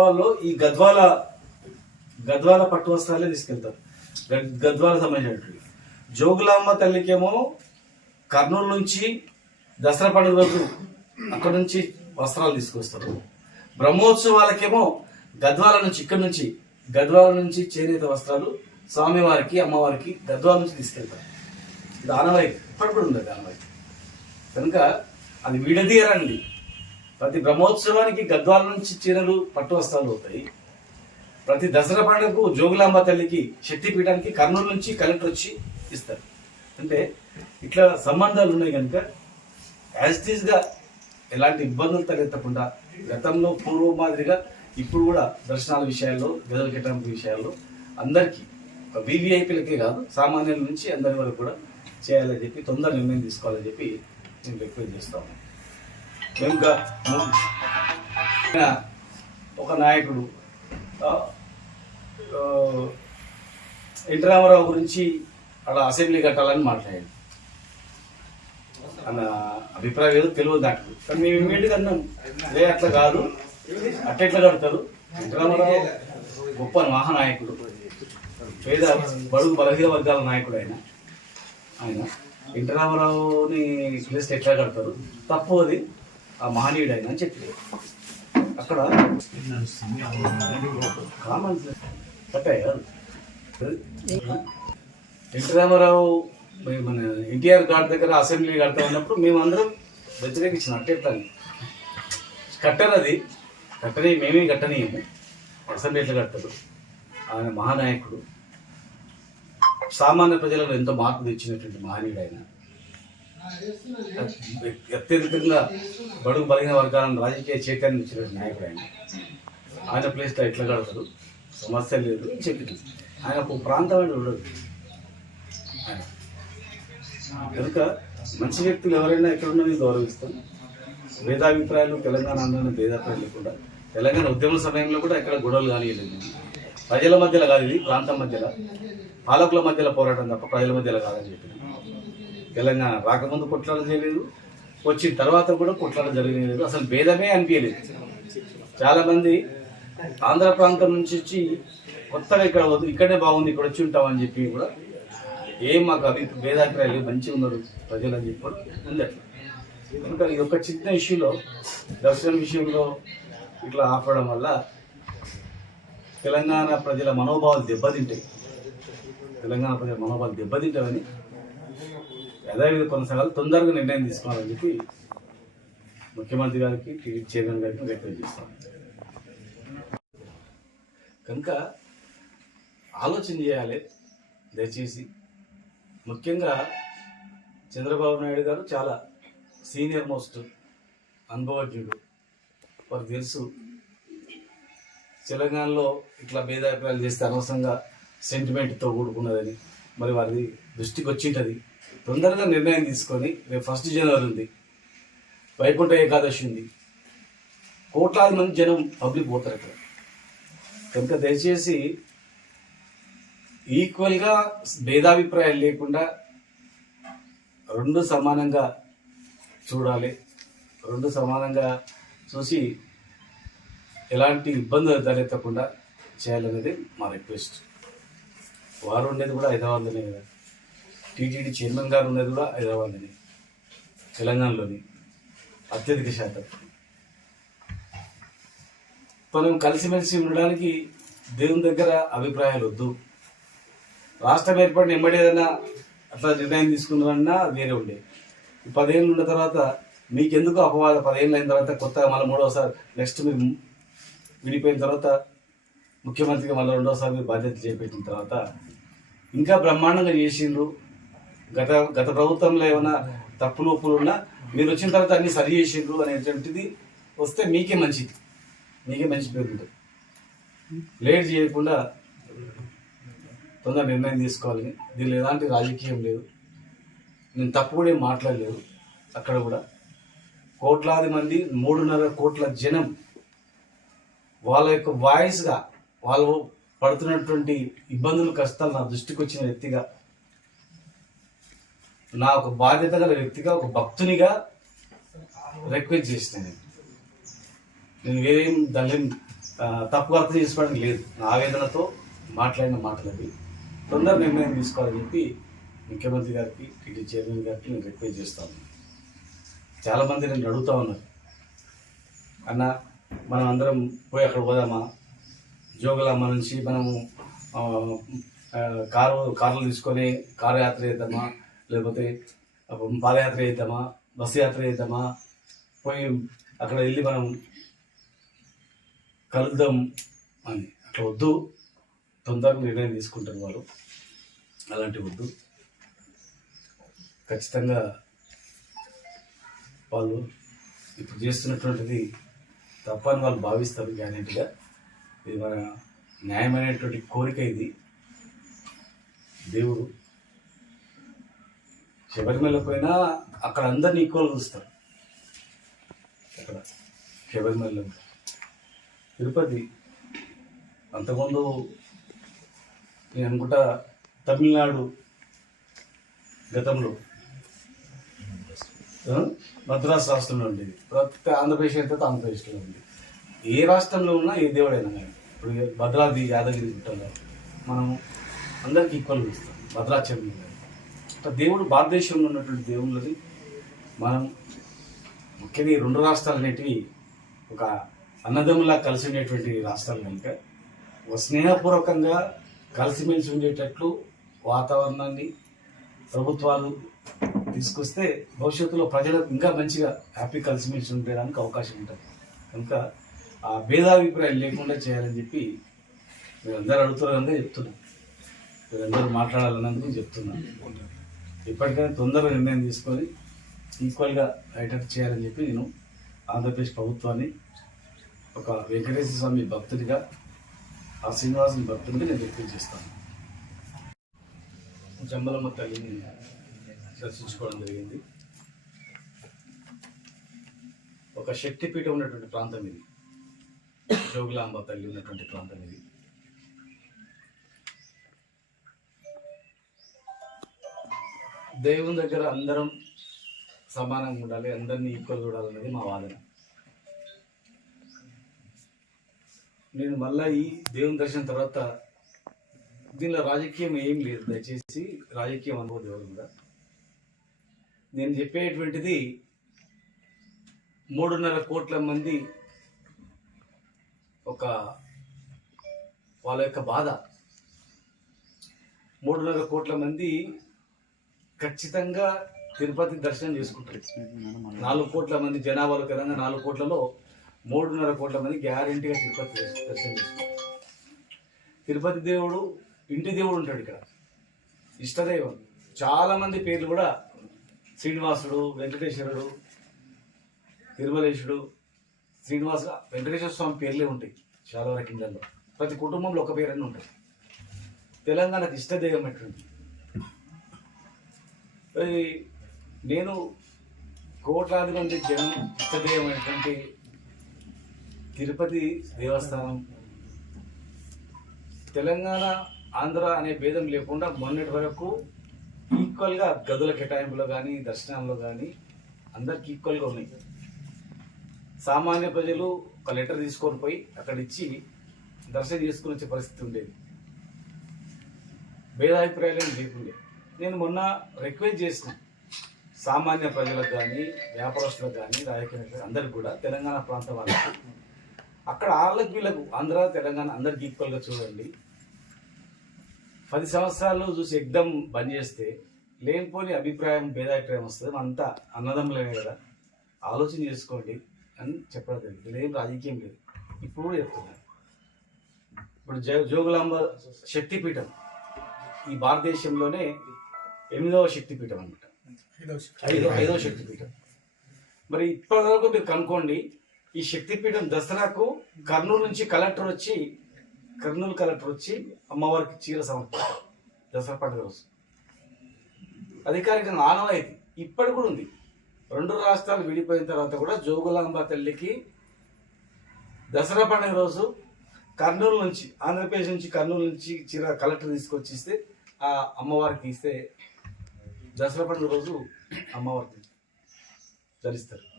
వాళ్ళు ఈ గద్వాల గద్వాల పట్టు వస్త్రాలే తీసుకెళ్తారు. గద్- గద్వాల సంబంధించినటువంటి. జోగులాంబ తల్లికేమో కర్నూలు నుంచి దసరా పండుగ రోజు అక్కడ నుంచి వస్త్రాలు తీసుకొస్తారు. బ్రహ్మోత్సవాలకేమో గద్వాల నుంచి ఇక్కడ నుంచి గద్వాల నుంచి చేనేత వస్త్రాలు స్వామివారికి అమ్మవారికి గద్వాల నుంచి తీసుకెళ్తారు. ఇది ఆనవాయి ఇప్పటికూడా ఉంది అది కనుక అది విడదీయరండి. ప్రతి బ్రహ్మోత్సవానికి గద్వాల నుంచి చీరలు పట్టు వస్త్రాలు అవుతాయి ప్రతి దసరా పండుగకు జోగులాంబ తల్లికి శక్తిపీఠానికి కర్నూలు నుంచి కలెక్టర్ వచ్చి ఇస్తారు. అంటే ఇట్లా సంబంధాలు ఉన్నాయి కనుక యాజ్ ఎలాంటి ఇబ్బందులు తలెత్తకుండా గతంలో పూర్వ మాదిరిగా ఇప్పుడు కూడా దర్శనాల విషయాల్లో గదుల కేటాయింపు విషయాల్లో అందరికీ ఒక వివిఐపీలకే కాదు సామాన్యుల నుంచి అందరి వరకు కూడా చేయాలని చెప్పి తొందర నిర్ణయం తీసుకోవాలని చెప్పి నేను రిక్వెస్ట్ చేస్తాను మేము ఒక నాయకుడు. ఆ, ఎన్టీ రామారావు గురించి అక్కడ అసెంబ్లీ కట్టాలని మాట్లాడాడు. అన్న అభిప్రాయం ఏదో తెలియదు నాకు. కానీ మేము ఇమ్మీడియట్గా అన్నాం. లే అట్లా కాదు. అట్ట కడతారు? ఎన్టీ రామారావు గొప్ప మహానాయకుడు. పేద బడుగు బలహీన వర్గాల నాయకుడు ఆయన. ఆయన. ఎన్టీ రామారావుని ప్లేస్ ఎట్లా కడతారు? తప్పు అది. ఆ మహనీయుడు ఆయన అని చెప్పి అక్కడ కామన్ ఎన్టీ రామారావు మన ఎన్టీఆర్ గార్డ్ దగ్గర అసెంబ్లీ కడతా ఉన్నప్పుడు మేమందరం వ్యతిరేకించిన అట్టేట్లని కట్టరు అది. కట్టని మేమే కట్టనీయము. అసెంబ్లీ ఎట్లా కట్టరు ఆయన మహానాయకుడు. సామాన్య ప్రజలకు ఎంతో మార్పు తెచ్చినటువంటి మహనీయుడు ఆయన అత్యధికంగా బడుగు బలహీన వర్గాలను రాజకీయ చైతన్యం ఇచ్చినటువంటి నాయకుడు ఆయన. ఆయన ప్లేస్లో ఎట్లా కడతారు సమస్య లేదు అని చెప్పింది ఆయన ఒక ప్రాంతం ఉండదు. ఆయన. కనుక మంచి వ్యక్తులు ఎవరైనా ఎక్కడ ఉన్నా నేను గౌరవిస్తాం భేదాభిప్రాయాలు తెలంగాణ ఆందోళన భేదాభిప్రాయాలు లేకుండా తెలంగాణ ఉద్యమ సమయంలో కూడా ఎక్కడ గొడవలు కానియలేదు. ప్రజల మధ్యలో కాదు ఇది ప్రాంతం మధ్యలో. పాలకుల మధ్యలో పోరాటం తప్ప ప్రజల మధ్యలో కాదని చెప్పి తెలంగాణ రాకముందు కొట్లాట చేయలేదు. వచ్చిన తర్వాత కూడా కొట్లాట జరగలేదు. అసలు భేదమే అనిపించలేదు. చాలామంది ఆంధ్ర ప్రాంతం నుంచి వచ్చి కొత్తగా ఇక్కడ వద్దు ఇక్కడే బాగుంది ఇక్కడ వచ్చి ఉంటామని చెప్పి కూడా ఏం మాకు అభి భేదాభిప్రాయాలు మంచిగా ఉన్నారు ప్రజలు అని చెప్పి ఉంది అట్లా. కనుక ఈ యొక్క చిన్న ఇష్యూలో దర్శనం విషయంలో ఇట్లా ఆపడం వల్ల తెలంగాణ ప్రజల మనోభావాలు దెబ్బతింటాయి. తెలంగాణ ప్రజల మనోభావాలు దెబ్బతింటామని యథావిధి కొనసాగాలి తొందరగా నిర్ణయం తీసుకోవాలని చెప్పి ముఖ్యమంత్రి గారికి టీడీ చైర్మన్ గారికి రిక్వెస్ట్ చేస్తాం కనుక ఆలోచన చేయాలి దయచేసి. ముఖ్యంగా చంద్రబాబు నాయుడు గారు చాలా సీనియర్ మోస్ట్ అనుభవజ్ఞుడు. వారు తెలుసు తెలంగాణలో ఇట్లా భేదాభిప్రాయాలు చేస్తే అనవసరంగా సెంటిమెంట్తో కూడుకున్నదని. మరి వారి దృష్టికి వచ్చింటది తొందరగా నిర్ణయం తీసుకొని రేపు ఫస్ట్ జనవరి ఉంది. వైకుంఠ ఏకాదశి ఉంది. కోట్లాది మంది జనం పబ్లిక్ పోతారు అక్కడ కనుక దయచేసి ఈక్వల్గా భేదాభిప్రాయాలు లేకుండా రెండు సమానంగా చూడాలి. రెండు సమానంగా చూసి ఎలాంటి ఇబ్బందులు తలెత్తకుండా చేయాలనేది మా రిక్వెస్ట్. వారు ఉండేది కూడా హైదరాబాద్లోనే కదా. టీటీడీ చైర్మన్ గారు ఉన్నది కూడా హైదరాబాద్లోనే తెలంగాణలోని అత్యధిక శాతం. మనం కలిసిమెలిసి ఉండడానికి దేవుని దగ్గర అభిప్రాయాలు వద్దు. రాష్ట్రం ఏర్పడిన ఎంబడి ఏదైనా అట్లా నిర్ణయం తీసుకుందామన్నా వేరే ఉండే. పదిహేను పదేళ్ళు ఉన్న తర్వాత మీకెందుకు అపవాదం? పదేళ్ళు అయిన తర్వాత కొత్తగా మళ్ళీ మూడవసారి నెక్స్ట్ మీరు విడిపోయిన తర్వాత ముఖ్యమంత్రిగా మళ్ళీ రెండోసారి మీరు బాధ్యతలు చేపట్టిన తర్వాత ఇంకా బ్రహ్మాండంగా చేసిండ్రు. గత గత ప్రభుత్వంలో ఏమైనా తప్పులు ఒప్పులు ఉన్నా మీరు వచ్చిన తర్వాత అన్ని సరి చేసిండ్రు అనేటువంటిది వస్తే మీకే మంచిది. మీకే మంచి పేరు ఉంటుంది. లేట్ చేయకుండా తొందర నిర్ణయం తీసుకోవాలని. దీనిలో ఎలాంటి రాజకీయం లేదు. నేను తప్పు కూడా ఏం మాట్లాడలేదు అక్కడ కూడా. కోట్లాది మంది మూడున్నర కోట్ల జనం వాళ్ళ యొక్క వాయిస్గా వాళ్ళు పడుతున్నటువంటి ఇబ్బందులు కష్టాలు నా దృష్టికి వచ్చిన వ్యక్తిగా నా ఒక బాధ్యత గల వ్యక్తిగా ఒక భక్తునిగా రిక్వెస్ట్ చేసిన నేను. నేను వేరేం దాని తప్పు అర్థం చేసుకోవడానికి లేదు. నా ఆవేదనతో మాట్లాడిన మాటలు అవి తొందర నిర్ణయం తీసుకోవాలని చెప్పి ముఖ్యమంత్రి గారికి టీడీ చైర్మన్ గారికి నేను రిక్వెస్ట్ చేస్తాను చాలామంది నేను అడుగుతా ఉన్నారు. అన్న మనం అందరం పోయి అక్కడ పోదామా? జోగులమ్మ నుంచి మనము కారు కార్లు తీసుకొని కారు యాత్ర చేద్దామా? లేకపోతే పాదయాత్ర చేద్దామా బస్సు యాత్ర చేద్దామా పోయి అక్కడ వెళ్ళి మనం కలుద్దాం అని. అట్లా వద్దు. తొందరగా నిర్ణయం తీసుకుంటారు వాళ్ళు. అలాంటి వద్దు. ఖచ్చితంగా వాళ్ళు ఇప్పుడు చేస్తున్నటువంటిది తప్పని వాళ్ళు భావిస్తారు గ్యారెంటీగా. ఇది మన న్యాయమైనటువంటి కోరిక ఇది. దేవుడు శబరిమల పోయినా అక్కడ అందరిని ఈక్వల్ చూస్తారు. అక్కడ శబరిమల తిరుపతి అంతకుముందు నేను అనుకుంటా తమిళనాడు గతంలో మద్రాసు రాష్ట్రంలో ఉండేది. ప్రతి ఆంధ్రప్రదేశ్ అయితే ఆంధ్రప్రదేశ్లో ఉంది ఏ రాష్ట్రంలో ఉన్నా ఏ దేవుడైనా కానీ. ఇప్పుడు భద్రాద్రి యాదగిరి గుట్టలో మనం అందరికి ఈక్వల్ ఇస్తాం భద్రాచలం దేవుడు భారతదేశంలో ఉన్నటువంటి దేవుళ్ళని మనం ముఖ్యంగా ఈ రెండు రాష్ట్రాలు అనేటివి ఒక అన్నదమ్ములా కలిసి ఉండేటువంటి రాష్ట్రాలు కనుక ఒక స్నేహపూర్వకంగా కలిసిమెలిసి ఉండేటట్లు వాతావరణాన్ని ప్రభుత్వాలు తీసుకొస్తే భవిష్యత్తులో ప్రజలకు ఇంకా మంచిగా హ్యాపీ కలిసిమెలిసి ఉండడానికి అవకాశం ఉంటుంది. కనుక ఆ భేదాభిప్రాయం లేకుండా చేయాలని చెప్పి మీరు అందరూ కనుక చెప్తున్నాను. మీరందరూ మాట్లాడాలన్నందుకు చెప్తున్నాను. ఇప్పటికైనా తొందరగా నిర్ణయం తీసుకొని ఈక్వల్గా అయ్యేటట్టు చేయాలని చెప్పి నేను ఆంధ్రప్రదేశ్ ప్రభుత్వాన్ని ఒక వెంకటేశ్వర స్వామి భక్తుడిగా ఆ శ్రీనివాసుని భక్తుడిగా నేను వ్యక్తం చేస్తాను. జమ్మలమ్మ తల్లిని దర్శించుకోవడం జరిగింది. ఒక శక్తిపీఠం ఉన్నటువంటి ప్రాంతం ఇది. జోగులాంబ తల్లి ఉన్నటువంటి ప్రాంతం ఇది. దేవుని దగ్గర అందరం సమానంగా ఉండాలి అందరినీ ఈక్వల్ చూడాలన్నది మా వాదన. నేను మళ్ళా ఈ దేవుని దర్శనం తర్వాత దీనిలో రాజకీయం ఏం లేదు దయచేసి రాజకీయం అనుభవం ఎవరు కూడా నేను చెప్పేటువంటిది మూడున్నర కోట్ల మంది ఒక వాళ్ళ యొక్క బాధ. మూడున్నర కోట్ల మంది ఖచ్చితంగా తిరుపతి దర్శనం చేసుకుంటారు. నాలుగు కోట్ల మంది జనాభాలు కదంగా నాలుగు కోట్లలో మూడున్నర కోట్ల మంది గ్యారంటీగా తిరుపతి దర్శనం చేసుకుంటారు. తిరుపతి దేవుడు ఇంటి దేవుడు ఉంటాడు ఇక్కడ. ఇష్టదైవం. చాలా మంది పేర్లు కూడా శ్రీనివాసుడు వెంకటేశ్వరుడు తిరుమలేశుడు శ్రీనివాస వెంకటేశ్వర స్వామి పేర్లే ఉంటాయి చాలా వరకు ఇండ్లలో ప్రతి కుటుంబంలో ఒక పేరన్నీ ఉంటాయి. తెలంగాణకు ఇష్టదైవం ఎటువంటి నేను కోట్లాది మంది జనం ఇష్టదైవమైనటువంటి తిరుపతి దేవస్థానం తెలంగాణ ఆంధ్ర అనే భేదం లేకుండా మొన్నటి వరకు ఈక్వల్గా గదుల కేటాయింపులో కానీ దర్శనంలో కానీ అందరికి ఈక్వల్గా ఉన్నాయి. సామాన్య ప్రజలు ఒక లెటర్ తీసుకొని పోయి అక్కడ ఇచ్చి దర్శనం చేసుకుని వచ్చే పరిస్థితి ఉండేది. భేదాభిప్రాయాలు ఏం లేకుండే. నేను మొన్న రిక్వెస్ట్ చేసిన సామాన్య ప్రజలకు కానీ వ్యాపారస్తులకు కానీ రాజకీయ నాయకులకు అందరికి కూడా తెలంగాణ ప్రాంతం వాళ్ళకి. అక్కడ వాళ్ళకి వీళ్ళకు ఆంధ్ర తెలంగాణ అందరికి ఈక్వల్గా చూడండి. పది సంవత్సరాలు చూసి ఎగ్దం బంద్ చేస్తే లేనిపోని అభిప్రాయం భేదాభిప్రాయం వస్తుంది. అంతా అన్నదమ్ములమే కదా. ఆలోచన చేసుకోండి అని చెప్పడం జరిగింది. ఇదేం రాజకీయం లేదు. ఇప్పుడు కూడా చెప్తున్నాను ఇప్పుడు జో జోగులాంబ శక్తిపీఠం ఈ భారతదేశంలోనే ఎనిమిదవ శక్తిపీఠం అనమాట ఐదో ఐదవ శక్తిపీఠం. మరి ఇప్పటివరకు మీరు కనుక్కోండి ఈ శక్తిపీఠం దసరాకు కర్నూలు నుంచి కలెక్టర్ వచ్చి కర్నూలు కలెక్టర్ వచ్చి అమ్మవారికి చీర సమర్పిస్తారు దసరా పండుగ రోజు. అధికారికంగా ఆనవాయితీ. ఇప్పటి కూడా ఉంది. రెండు రాష్ట్రాలు విడిపోయిన తర్వాత కూడా జోగులాంబ తల్లికి దసరా పండుగ రోజు కర్నూలు నుంచి ఆంధ్రప్రదేశ్ నుంచి కర్నూలు నుంచి చీర కలెక్టర్ తీసుకొచ్చి ఇస్తే ఆ అమ్మవారికి ఇస్తే దసరా పండుగ రోజు అమ్మవారిని ధరిస్తారు.